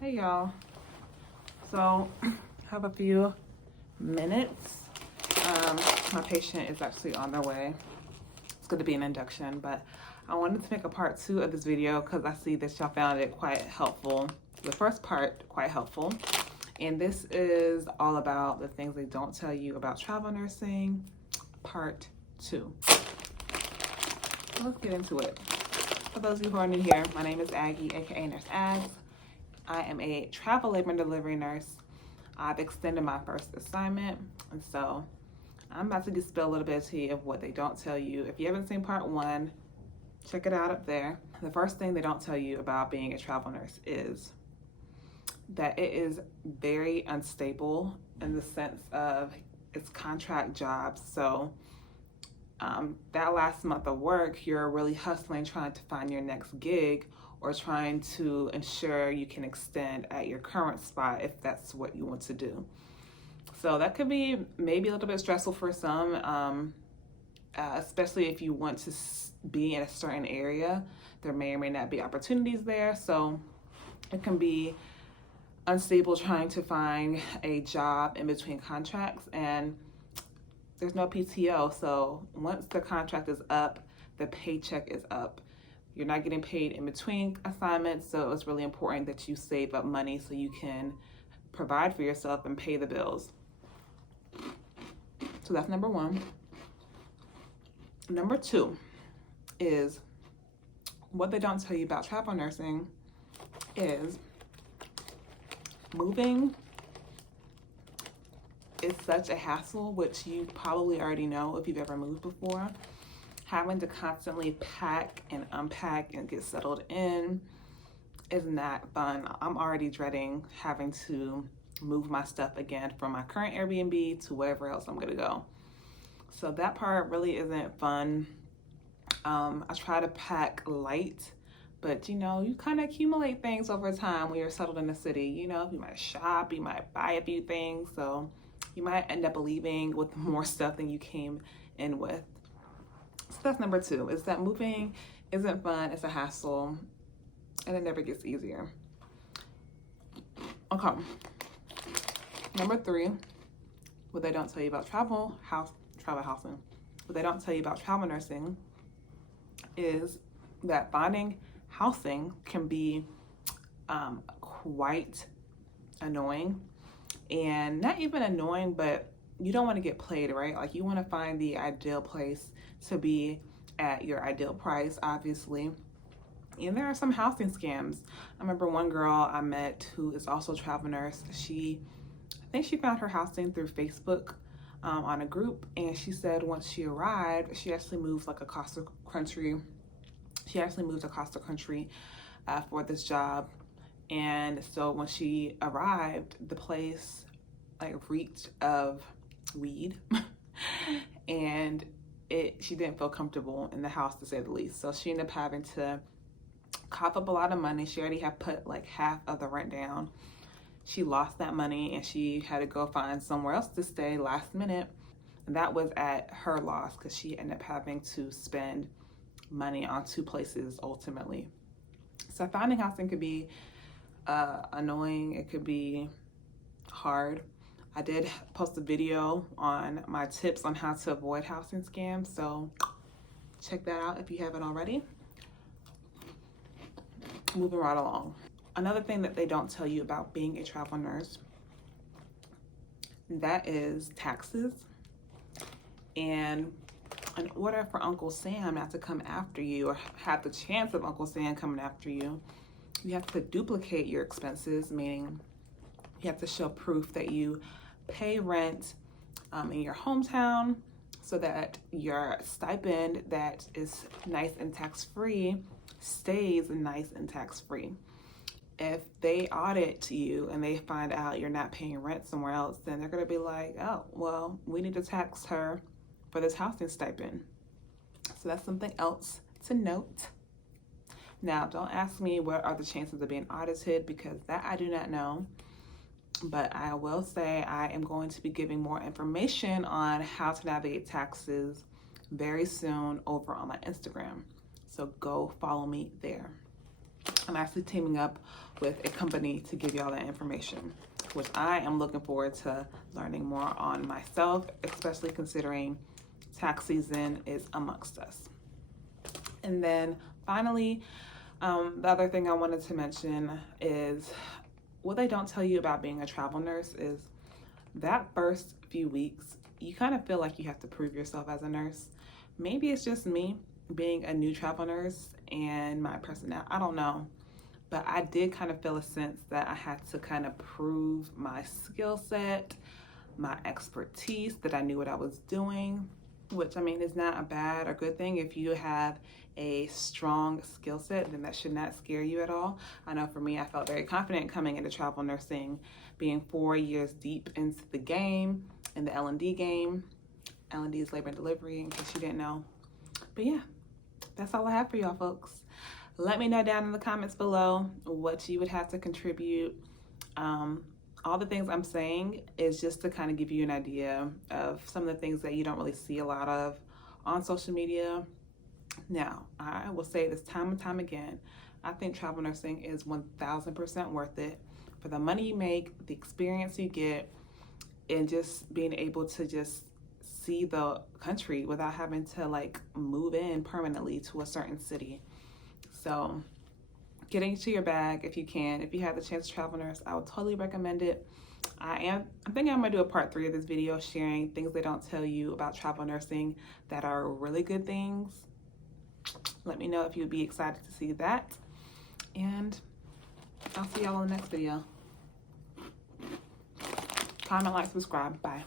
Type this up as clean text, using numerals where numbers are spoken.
Hey y'all. So I have a few minutes. My patient is actually on their way. It's going to be an induction, but I wanted to make a part 2 of this video because I see that y'all found it quite helpful. The first part quite helpful, and this is all about the things they don't tell you about travel nursing, part 2. So let's get into it. For those of you who are new here, my name is Aggie, aka Nurse Ags. I am a travel labor and delivery nurse. I've extended my first assignment, and so I'm about to spill a little bit to you of what they don't tell you. If you haven't seen part 1, check it out up there. The first thing they don't tell you about being a travel nurse is that it is very unstable in the sense of it's contract jobs. So that last month of work, you're really hustling, trying to find your next gig or trying to ensure you can extend at your current spot if that's what you want to do. So that could be maybe a little bit stressful for some, especially if you want to be in a certain area. There may or may not be opportunities there. So it can be unstable trying to find a job in between contracts, and there's no PTO. So once the contract is up, the paycheck is up. You're not getting paid in between assignments, so it's really important that you save up money so you can provide for yourself and pay the bills. So that's number 1. Number 2 is what they don't tell you about travel nursing is moving is such a hassle, which you probably already know if you've ever moved before. Having to constantly pack and unpack and get settled in is not fun. I'm already dreading having to move my stuff again from my current Airbnb to wherever else I'm gonna go. So that part really isn't fun. I try to pack light, but you know, you kind of accumulate things over time when you're settled in the city. You know, you might shop, you might buy a few things, so you might end up leaving with more stuff than you came in with. So that's number 2, is that moving isn't fun, it's a hassle, and it never gets easier. Okay. Number 3, what they don't tell you about travel housing, what they don't tell you about travel nursing is that finding housing can be quite annoying, and not even annoying, but you don't want to get played, right? Like, you want to find the ideal place to be at your ideal price, obviously. And there are some housing scams. I remember one girl I met who is also a travel nurse. I think she found her housing through Facebook on a group, and she said once she arrived, she actually moved across the country. She actually moved across the country for this job. And so when she arrived, the place reeked of weed and she didn't feel comfortable in the house, to say the least. So she ended up having to cough up a lot of money. She already had put half of the rent down. She lost that money and she had to go find somewhere else to stay last minute. And that was at her loss because she ended up having to spend money on 2 places ultimately. So finding housing could be annoying. It could be hard. I did post a video on my tips on how to avoid housing scams, so check that out if you haven't already. Moving right along. Another thing that they don't tell you about being a travel nurse, that is taxes. And in order for Uncle Sam not to come after you or have the chance of Uncle Sam coming after you, you have to duplicate your expenses, meaning you have to show proof that you pay rent in your hometown so that your stipend that is nice and tax-free stays nice and tax-free. If they audit you and they find out you're not paying rent somewhere else, then they're going to be like, oh, well, we need to tax her for this housing stipend. So that's something else to note. Now, don't ask me what are the chances of being audited, because that I do not know. But I will say I am going to be giving more information on how to navigate taxes very soon over on my Instagram. So go follow me there. I'm actually teaming up with a company to give y'all that information, which I am looking forward to learning more on myself, especially considering tax season is amongst us. And then finally, the other thing I wanted to mention is what they don't tell you about being a travel nurse is that first few weeks, you kind of feel like you have to prove yourself as a nurse. Maybe it's just me being a new travel nurse and my personality, I don't know. But I did kind of feel a sense that I had to kind of prove my skill set, my expertise, that I knew what I was doing, which I mean is not a bad or good thing. If you have a strong skill set, then that should not scare you at all. I know for me, I felt very confident coming into travel nursing, being 4 years deep into the game, in the L&D game. L&D is labor and delivery, in case you didn't know. But yeah, that's all I have for y'all folks. Let me know down in the comments below what you would have to contribute. All the things I'm saying is just to kind of give you an idea of some of the things that you don't really see a lot of on social media. Now, I will say this time and time again, I think travel nursing is 1000% worth it for the money you make, the experience you get, and just being able to just see the country without having to like move in permanently to a certain city. So getting to your bag if you can. If you have the chance to travel nurse, I would totally recommend it. I'm thinking I'm gonna do a part 3 of this video sharing things they don't tell you about travel nursing that are really good things. Let me know if you'd be excited to see that. And I'll see y'all in the next video. Comment, like, subscribe. Bye.